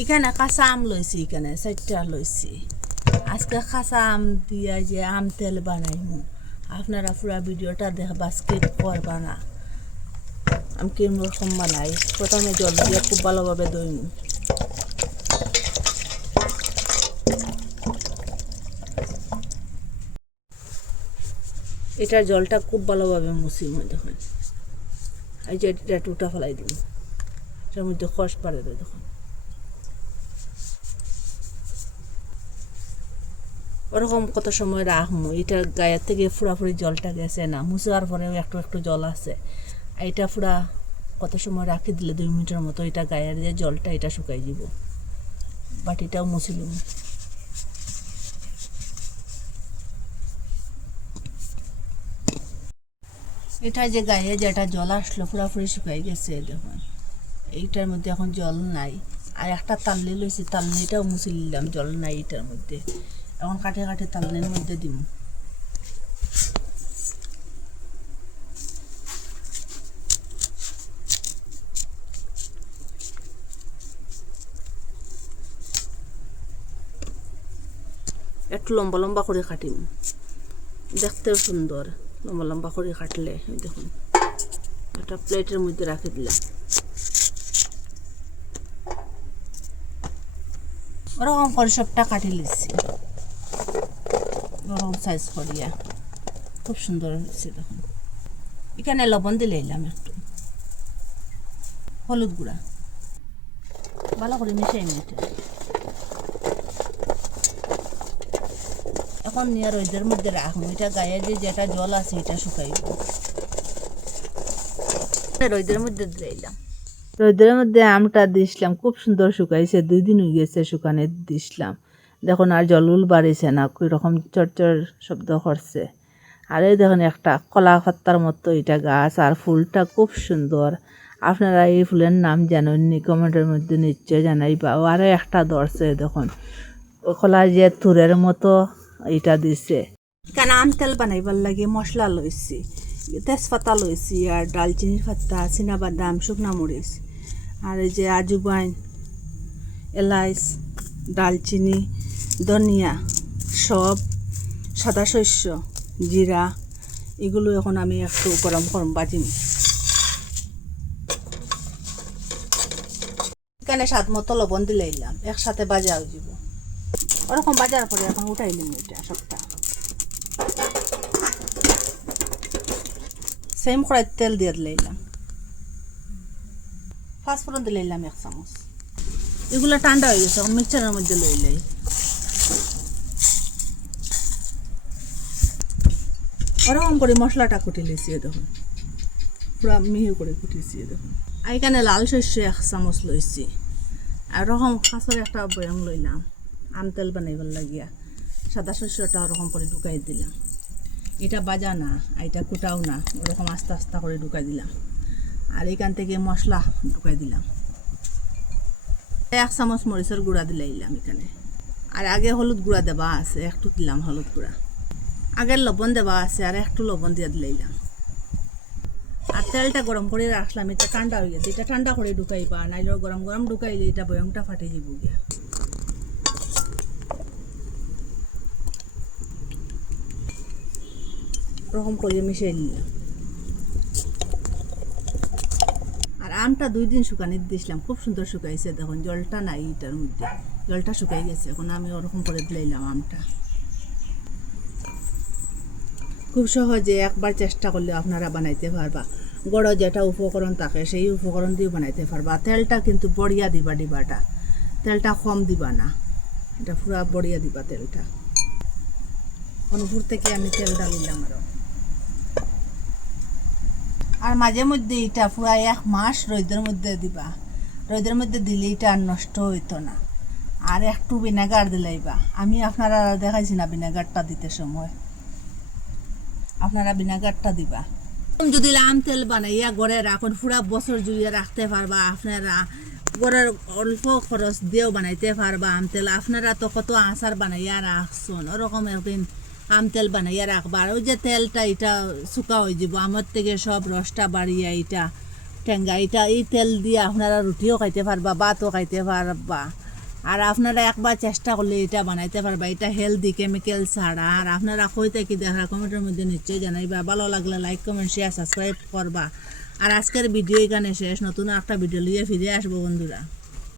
এখানে কাঁচা আম লইছি, এখানে 4টা লইছি। আজকে কাঁচা আম দিয়া যে আম তেল বানাইমু, আপনারা পুরা ভিডিওটা দেখবা, স্কিপ করবা না। আমি কিরকম বানাই, প্রথমে জল দিয়ে খুব ভালোভাবে দইমু। এটার জলটা খুব ভালোভাবে মুছিমু। দেখুন এই যে এটা টুটা ফেলাই দিব, এটার মধ্যে খস পারে। দেখুন ওরকম কত সময় রাখমু, এটার গায়ের থেকে ফুরাফুরি জলটা গেছে না, মুছার পরেও একটু একটু জল আছে। এটা পুরা কত সময় রাখি দিলে 2 মিনিটের মতো এটা গায়ের যে জলটা এটা শুকাই দিব। বাটিটাও মুছিলুম। এটা যে গায়ে যেটা জল আসলো পুরাপুরি শুকাই গেছে। দেখুন এইটার মধ্যে এখন জল নাই। আর একটা তালনি লইছি, তালনিটাও মুছি নিলাম, জল নাই এটার মধ্যে। এখন কাটে কাটে তালনির মধ্যে দিব। একটু লম্বা লম্বা করে কাটিম, দেখতেও সুন্দর। লম্বা লম্বা করে কাটলে দেখুন একটা প্লেটের মধ্যে রাখি দিলাম। ওরকম করে সবটা কাটি লিছি, ওরকম সাইজ করিয়া খুব সুন্দর হয়েছে। দেখুন এখানে লবণ দিলে এলাম, একটু হলুদ গুঁড়া ভালো করে মিশাই মিটে। এখন নিয়ে রোদের মধ্যে রাখবো, এটা গায়ে যে যেটা জল আছে এটা শুকাইব। রোদের মধ্যে দিলাম, রোদের মধ্যে আমটা দিছিলাম, খুব সুন্দর শুকাইছে। 2 দিন হয়ে গেছে শুকানে দিছিলাম। দেখুন আর জলুল বাড়িছে না, কীরকম চরচর শব্দ করছে। আর এই দেখুন একটা কলা পাত্তার মতো এটা গাছ, আর ফুলটা খুব সুন্দর। আপনারা এই ফুলের নাম জানেননি, কমেন্টের মধ্যে নিশ্চয় জানাইবা। আরও একটা ধরছে দেখুন, কলা যে থুরের মতো এটা দিছে। কেন আম তেল বানাইবার লাগে মশলা লইছি, তেজপাতা লইছি, আর ডালচিনির পাতা, চিনাবাদাম, শুকনা মরিচ, আর এই যে আজওয়াইন, এলাচ, ডালচিনি, ধনিয়া, সব সাদা শস্য, জিরা, এগুলো এখন আমি একটু গরম গরম বাজিম। এখানে স্বাদ মতো লবণ দিলে এলাম, একসাথে বাজা হয়ে যাব। ওরকম বাজার পরে এখন উঠাইলাম এটা সবটা। সেম কড়াই তেল দিয়ে দিলাম, পাঁচফোড়ন দিলাম 1 চামচ। এগুলো ঠান্ডা হয়ে গেছে, এখন মিক্সারের মধ্যে লইলাই। ওরকম করে মশলাটা কুটি লিছি। দেখুন পুরা মিহি করে কুটিছি। দেখুন এখানে লাল শস্য 1 চামচ লইছি, আর ওরকম কাঁচের একটা বয়াম লইলাম আম তেল বানাইবার লাগিয়া। সাদা শস্যটা ওরকম করে ঢুকাই দিলাম। এটা বাজা না, এটা কুটাও না, ওরকম আস্তে আস্তে করে ঢুকাই দিলাম। আর এখান থেকে মশলা ঢুকাই দিলাম। 1 চামচ মরিচের গুঁড়া দিলাম এখানে। আর আগে হলুদ গুঁড়া দেওয়া আছে, একটু দিলাম হলুদ গুঁড়া। আগের লবণ দেওয়া আছে, আর একটু লবণ দিয়ে দিলাম। আর তেলটা গরম করে রাখলাম, এটা ঠান্ডা হয়ে গেছে। এটা ঠান্ডা করে ঢুকাইবা, নাইলে গরম গরম ঢুকাইলে এটা বয়মটা ফাটে যাব গিয়া। ওরকম করে মিশিয়ে নিলাম। আর আমটা 2 দিন শুকানি দিয়েছিলাম, খুব সুন্দর শুকাইছে। দেখুন জলটা নাই এটার মধ্যে, জলটা শুকাই গেছে। এখন আমি ওরকম করে দিলাম আমটা। খুব সহজে একবার চেষ্টা করলে আপনারা বানাইতে পারবা। বড় যেটা উপকরণ থাকে সেই উপকরণ দিয়ে বানাইতে পারবা। তেলটা কিন্তু বড়িয়া দিবা, ডিবাটা তেলটা কম দিবা না, এটা পুরা বড়িয়া দিবা তেলটা। অনুপুর থেকে আমি তেল ডালিলাম আর মাঝে মধ্যে এটা পুরা 1 মাস রোদের মধ্যে দিবা। রোদের মধ্যে দিলে এটা আর নষ্ট হইতো না। আর একটু ভিনেগার দিলাইবা। আমি আপনারা দেখাইছি না ভিনেগারটা দিতে সময়, আপনারা ভিনেগারটা দিবা। যদি আম তেল বানাইয়া ঘরে রাখুন, পুরা বছর জুড়ে রাখতে পারবা। আপনারা ঘরের অল্প খরচ দিয়েও বানাইতে পারবা আম তেল। আপনারা তো কত আচার বানাইয়া রাখছুন, ওরকম একদিন আম তেল বানাইয়া রাখবা। আর ওই যে তেলটা এটা শুকা হয়ে যাব, আমার থেকে সব রসটা বাড়িয়া এটা টেঙ্গা, এটা এই তেল দিয়ে আপনারা রুটিও খাইতে পারবা, ভাতও খাইতে পারবা। আর আপনারা একবার চেষ্টা করলে এটা বানাইতে পারবা, এটা হেলদি, কেমিক্যাল ছাড়া। আর আপনারা কইতে কি দেখা কমেন্টের মধ্যে নিশ্চয়ই জানাইবা। ভালো লাগলে লাইক, কমেন্ট, শেয়ার, সাবস্ক্রাইব করবা। আর আজকের ভিডিও এখানে শেষ, নতুন একটা ভিডিও নিয়ে ফিরে আসবো বন্ধুরা।